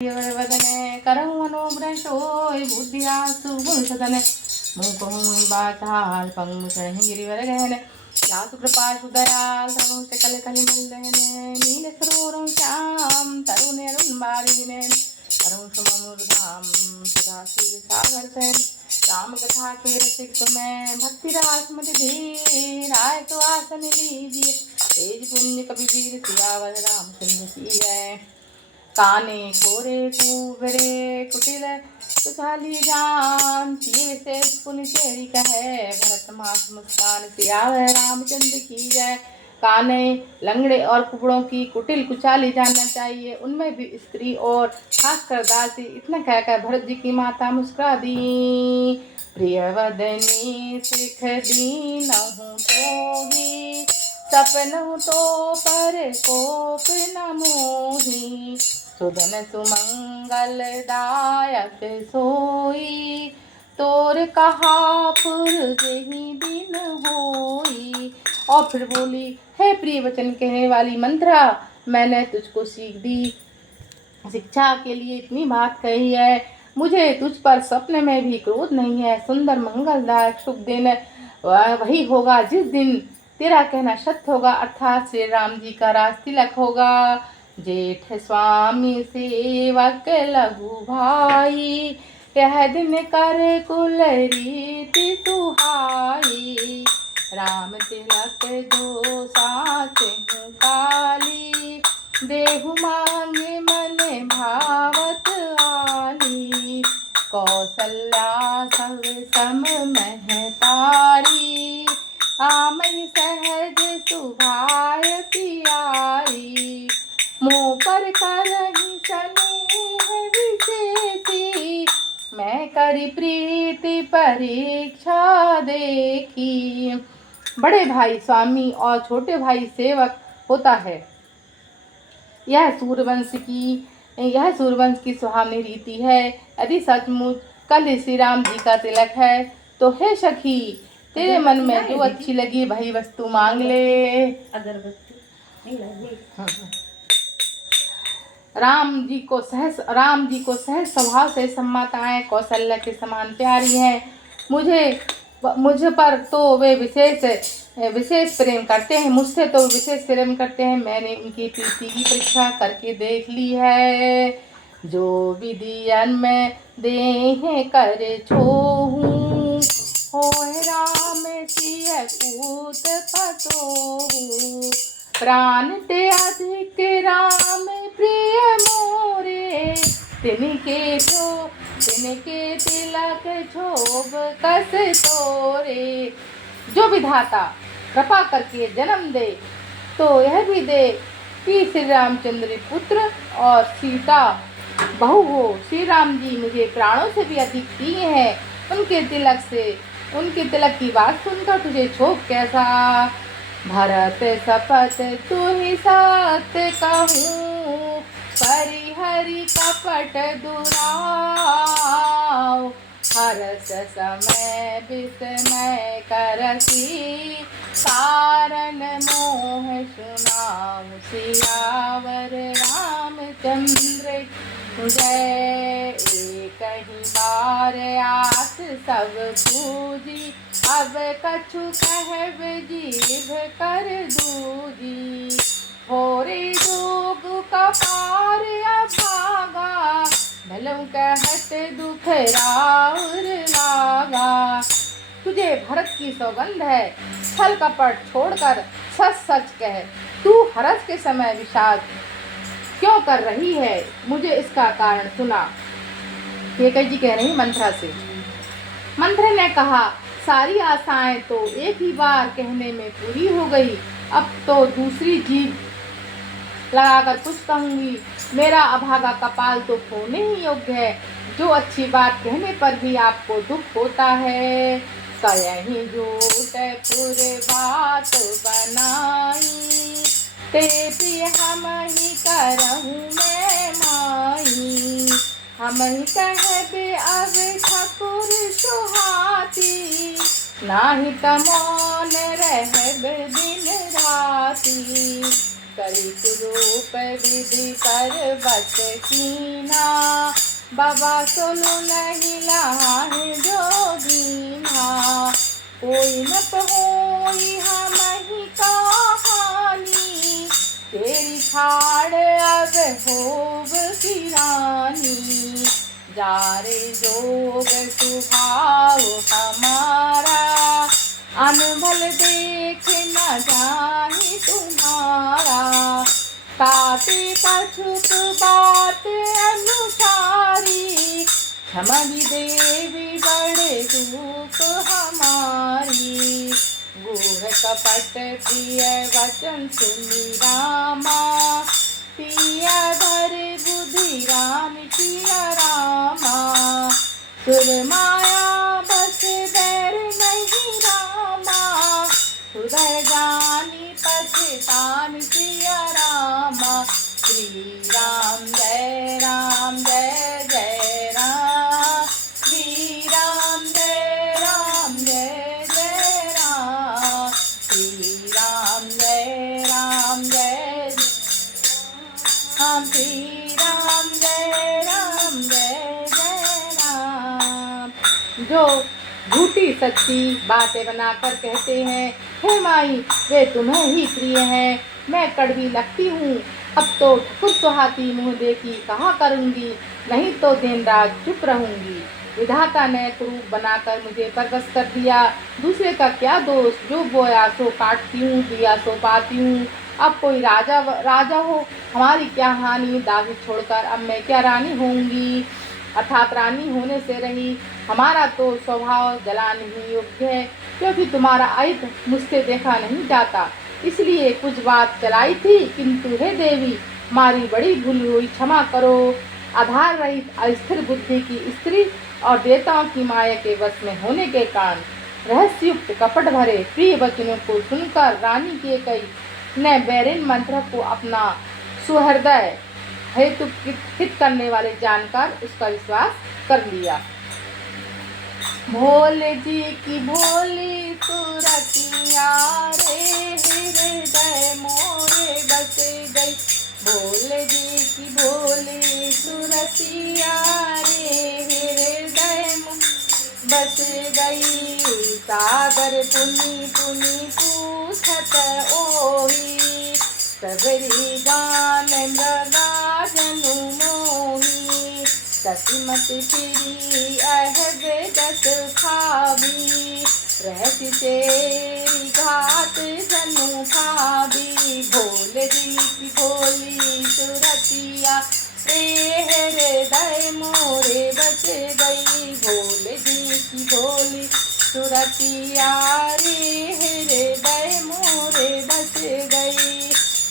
वदने करहु मनोभ्रंशोय बुद्धियासु गुणसदन मुखहु बाचाल पंगुचन गिरिवर गहन यासु कृपा सुदयाल तनु सकल कलि मिलन नील सरोवरं श्याम तरुण अरुण बारिने अरुण सुमधुरधाम सदा शिव सागर सैन राम कथा के रसिक तुम्हें भक्ति रास मति धीर आए तो आसन लीजिए तेज पुण्य कवि वीर सियावर रामचंद्र की जय। काने कोरे कुबरे कुटिल कुचाली जान तीर से पुन चेरी कहे भरत मास मुस्कान सियावर रामचंद्र की जय। काने लंगड़े और कुबड़ों की कुटिल कुचाली जानना चाहिए, उनमें भी स्त्री और खासकर दासी। इतना कहकर भरत जी की माता मुस्कुरा दी। प्रियवदनी सिख दीनहु तोहि सपनहु तो पर कोप न मोहि सुधन सुमंगल दायक सोई तोर कहा पुरजहि दिन होई। और फिर बोली, हे प्रिय वचन कहने वाली मंत्रा, मैंने तुझको सीख दी, शिक्षा के लिए इतनी बात कही है। मुझे तुझ पर स्वप्न में भी क्रोध नहीं है। सुंदर मंगलदायक शुभ दिन वही होगा जिस दिन तेरा कहना सत्य होगा, अर्थात श्री राम जी का राज तिलक होगा। जेठ स्वामी सेवक लघु भाई यह दिन कर कुल रीति सुहाई। राम तिलक जो साच हूँ काली देहु मांगे मन भावत आली। कौशल्या सब सम महतारी आमहि सहज सुभाय पियारी। मुँह पर करहि स्नेह विशेषी मैं करी प्रीति परीक्षा देखी। बड़े भाई स्वामी और छोटे भाई सेवक होता है। यह सूर्यवंश की सुहावनी रीति है। यदि सचमुच कल श्री राम जी का तिलक है तो हे सखी, तेरे मन में जो अच्छी लगी वही वस्तु मांग ले। अगरबत्ती राम जी को सहज स्वभाव से सम्माताएं कौशल्या के समान प्यारी हैं। मुझ पर तो वे विशेष प्रेम करते हैं, मुझसे तो विशेष प्रेम करते हैं। मैंने उनकी प्रीति की परीक्षा करके देख ली है। जो विधियन में देह कर छोहूं होए राम सिय पूत पतोहू। प्राण ते अधिक राम प्रिय मोरे तिनके तिलक क्षोभ कस तोरे। जो विधाता कृपा करके जन्म दे तो यह भी दे कि श्री रामचंद्र पुत्र और सीता बहू हो। श्री राम जी मुझे प्राणों से भी अधिक प्रिय हैं। उनके तिलक की बात सुनकर तुझे क्षोभ कैसा। भरत शपथ तू ही सत्य कहूँ परिहरि कपट दुराव। हरस समय विस्मय करसी कारण मोह सुनाऊ। सियावर रामचंद्र जय। एक ही बार आस सब पूजी अब कछु कहब जीभ कर दूजी। होरे जोग का पार अभागा भलऊ कहत दुख राउर लागा। तुझे भरत की सौगंध है, छल कपट छोड़कर सच सच कह। तू हरस के समय विषाद क्यों कर रही है, मुझे इसका कारण सुना। केकई जी कह रही मंत्रा से। मंत्रा ने कहा, सारी आशाएं तो एक ही बार कहने में पूरी हो गई, अब तो दूसरी जीभ लगाकर कुछ कहूंगी। मेरा अभागा कपाल तो खोने ही योग्य है। जो अच्छी बात कहने पर भी आपको दुख होता है। कहीं झूठ पूरे बात बनाई ते प्रिय हम ही करहूँ मैं माई। हम ही कहबे अब ठकुर सुहाती नाही त मौन रहब दिन राती। करी कुरूप विधि कर बच कीना। बाबा सुनु नहीं लाहे जो दीना। कोई न होई हम ही कहानी, तेरी ठाड़ अब होब की रानी। जारे जोग सुभाव हमारा, अनभल देख न जाहि तुम्हारा। ताते कछुक बात अनुसारी, क्षमि देवी बड़े दुख हमारी। गूढ़ कपट प्रिय वचन सुनि रामा, पिया धर बुद्धि राम पिया रामा। सुर माया बस बैर नहीं रामा, हृदय जानी पछतान पिया रामा। श्री राम जय जय राम। श्री राम जय जय राम। श्री राम जय राम। श्री राम जय जय राम। जो झूठी सच्ची बातें बनाकर कहते हैं, हे माई वे तुम्हें ही प्रिय हैं, मैं कड़वी लगती हूँ। अब तो ठकुर सुहाती मुँह देखी कहाँ करूँगी, नहीं तो दिन रात चुप रहूँगी। विधाता ने कुरूप बनाकर मुझे परवश कर दिया, दूसरे का क्या दोष। जो बोया सो काटती हूँ, दिया सो पाती हूँ। अब कोई राजा हो, हमारी क्या हानि। दासी छोड़कर अब मैं क्या रानी होंगी। अर्थात रानी होने से रही, हमारा तो स्वभाव जलाने ही योग्य है, क्योंकि तुम्हारा अहित मुझसे देखा नहीं जाता, इसलिए कुछ बात चलाई थी। किंतु हे देवी, मारी बड़ी भूल हुई, क्षमा करो। आधार रहित अस्थिर बुद्धि की स्त्री और देवताओं की माया के वश में होने के कारण रहस्युक्त कपट भरे प्रिय वचनों को सुनकर रानी के कई ने बैरिन मंत्र को अपना सुहृदय हेतु हित करने वाले जानकर उसका विश्वास कर लिया। भोले जी की भोली सुरतिया रे, हृदय मोरे बस गई। भोले जी की भोली सुरतिया रे, हृदय बस गई। सागर पुनि पुनि पूछत ओही, सबरी गान मृगा जनु मोही। सतीमति फिरी अहब दस खावी, रहती तेरी घात जनु भावी। भोले जी की भोली सुरतिया रे, हृदय मोरे बस गई। भोले जी की भोली सुरतिया रे, हृदय मोरे बस गई।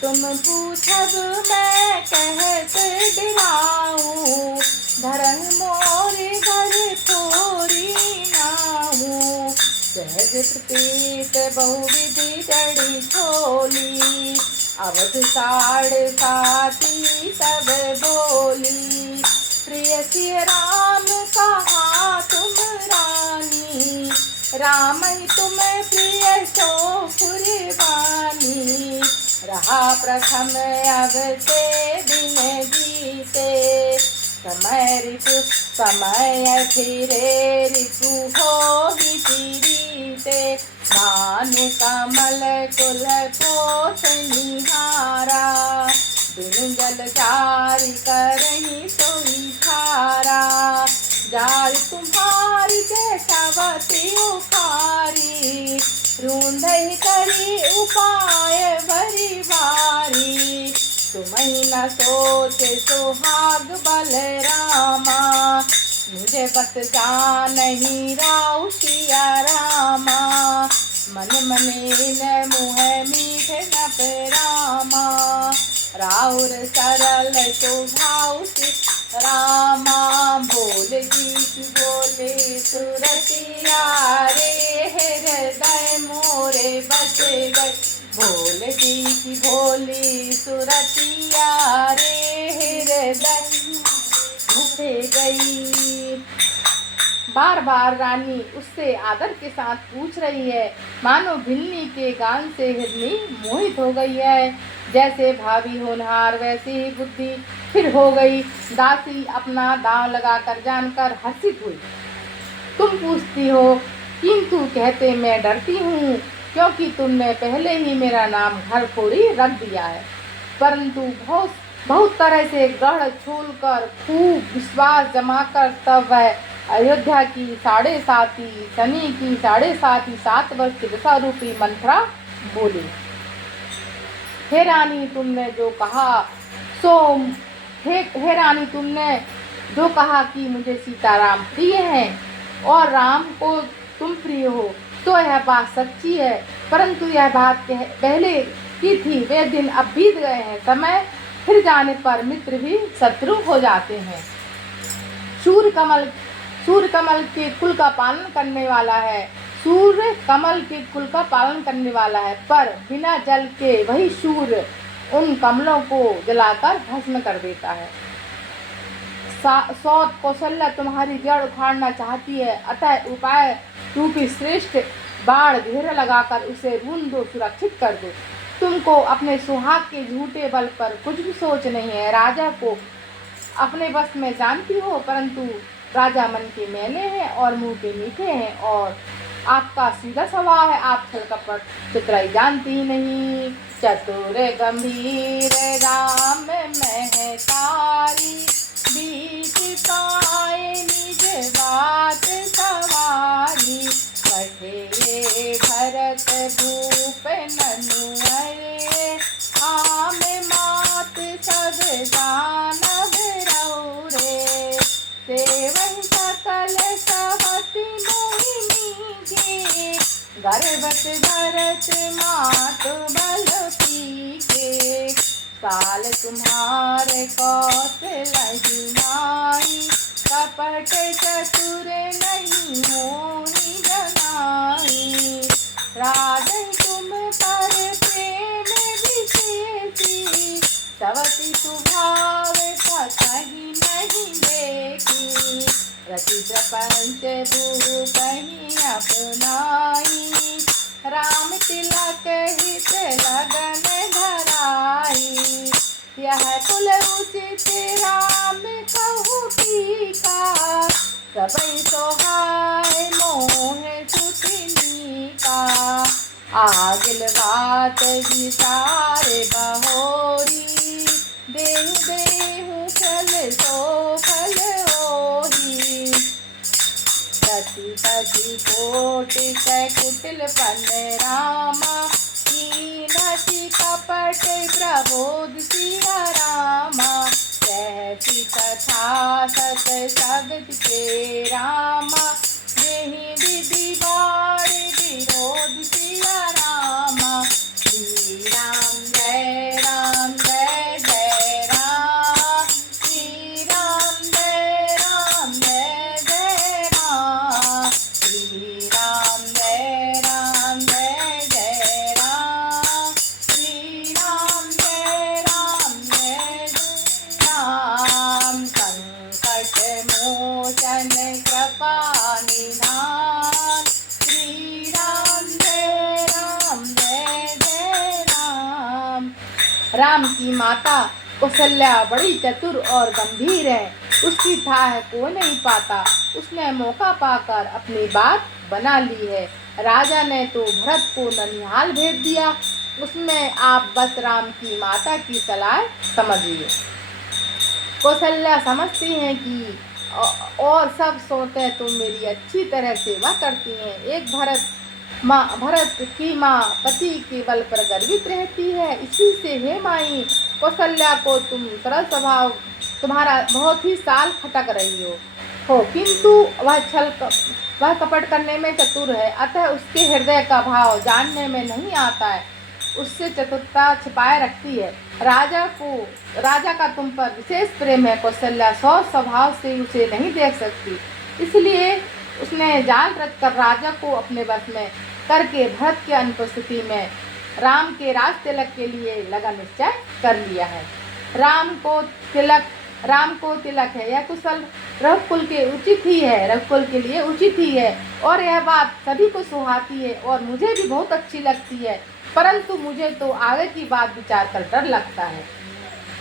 तुम पूछब मैं कहत डराऊं, धरन मोरे घर थोड़ी नाहूं। सहज प्रतीत बहुविधि जड़ी छोली, अवध साढ़ साती तब बोली। प्रिय सिय राम कहा तुम रानी, राम ही तुम्हें प्रिय सो कुर्बानी। रहा प्रथम अब से दिन जीते, समय ऋतु समय फिरे ऋतु हो ही पीड़िते। भानु कमल कुल पोष निहारा, बिनु जल जारी करही सोई खारा। जाल तुम्हारी जैसावती उखारी, रूंधई करी उपाय बरी बारी। तुम्हें न सोचे सुहाग बल रामा, मुझे बत जानही राउ सिया रामा। मन मने न मुँह मीठ न रामा, राउर सरल स्वभाव से रामा। भोले जी की बोले सुरतिया रे, हृदय मोरे बस गई। भोले जी की भोली सुरतिया रे, हृदय बस गई। बार बार रानी उससे आदर के साथ पूछ रही है, मानो भिल्ली के गान से हिरनी मोहित हो गई है। जैसे भाभी होनहार वैसे ही बुद्धि फिर हो गई। दासी अपना दांव लगाकर जानकर हर्षित हुई। तुम पूछती हो किंतु कहते मैं डरती हूँ, क्योंकि तुमने पहले ही मेरा नाम घर फोड़ी रख दिया है। परंतु बहुत बहुत तरह से गढ़ छोल कर खूब विश्वास जमाकर तब वह अयोध्या की 7.5 शनि की 7.5 7 वर्ष की दशा रूपी मंत्रा बोली। हे रानी तुमने जो कहा सो हे रानी तुमने जो कहा कि मुझे सीताराम प्रिय हैं और राम को तुम प्रिय हो, तो यह बात सच्ची है। परंतु यह बात पहले की थी, वे दिन अब बीत गए हैं। समय फिर जाने पर मित्र भी शत्रु हो जाते हैं। सूर्य कमल के कुल का पालन करने वाला है, सूर्य कमल के कुल का पालन करने वाला है, पर बिना जल के वही सूर्य उन कमलों को जलाकर भस्म कर देता है। सौत कौशल्या तुम्हारी जड़ उखाड़ना चाहती है, अतः उपाय रूपी श्रेष्ठ बाढ़ घेरा लगाकर उसे रूंध दो, सुरक्षित कर दो। तुमको अपने सुहाग के झूठे बल पर कुछ भी सोच नहीं है। राजा को अपने बस में जानती हो, परंतु राजा मन के मेले हैं और मुंह के मीठे हैं, और आपका सीधा स्वभाव है। आप छल कपट चतुराई जानती ही नहीं। चतुर गंभीर राम महतारी, बीच पाए निज बात सवारी। पढ़े भरत भूप ननुअरे, आम मात सब जानब रौरे। सेवहि सकल सहति मोहिनी के, गर्भत भरत मात बल पीके। साल तुम्हारे कौशलहि नाई, कपट चतुर नहीं मोहि जनाई। राजन तुम पर प्रेम विशेषी, सवति सुभाव कहीं नहीं देखी। रति प्रपंच भूपहि अपनाई, राम तिलक हित लगन धराई। यह कुल उचित राम कहु टीका, सबई सोहाय मोह सुथिनी का। आगिल बात विचारे बहोरी, देहु देहु चल सो फल होही। पति पति कोटि कुटिल पन रामा, कीनति कपट प्रबोध सिया रामा। सहसी कथा सत शब्द के रामा, देहि विधि बारि विरोध सिया रामा। श्री राम जय राम जय जय राम, श्री राम जय जय राम, श्री राम जय जय राम, श्री राम जय राम। संकट मोचन कृपा निधान, श्री राम जय राम। राम की माता कौशल्या बड़ी चतुर और गंभीर है, उसकी थाह कोई नहीं पाता। उसने मौका पाकर अपनी बात बना ली है। राजा ने तो भरत को ननिहाल भेज दिया, उसमें आप बस राम की माता की सलाह समझिए। कौशल्या समझती हैं कि और सब सोते तुम मेरी अच्छी तरह सेवा करती हैं। एक भरत की माँ पति के बल पर गर्वित रहती है, इसी से हे माई कौशल्या को तुम सरल स्वभाव तुम्हारा बहुत ही साल खटक रही हो, किंतु वह कपट करने में चतुर है, अतः उसके हृदय का भाव जानने में नहीं आता है। उससे चतुरता छिपाए रखती है। राजा का तुम पर विशेष प्रेम है। कौशल्या स्वभाव से उसे नहीं देख सकती, इसलिए उसने जाल रच कर राजा को अपने वश में करके भरत की अनुपस्थिति में राम के राज तिलक के लिए लगन निश्चय कर लिया है। राम को तिलक है, यह कुशल रघुकुल के उचित ही है, रघुकुल के लिए उचित ही है और यह बात सभी को सुहाती है और मुझे भी बहुत अच्छी लगती है, परंतु मुझे तो आगे की बात विचार कर डर लगता है।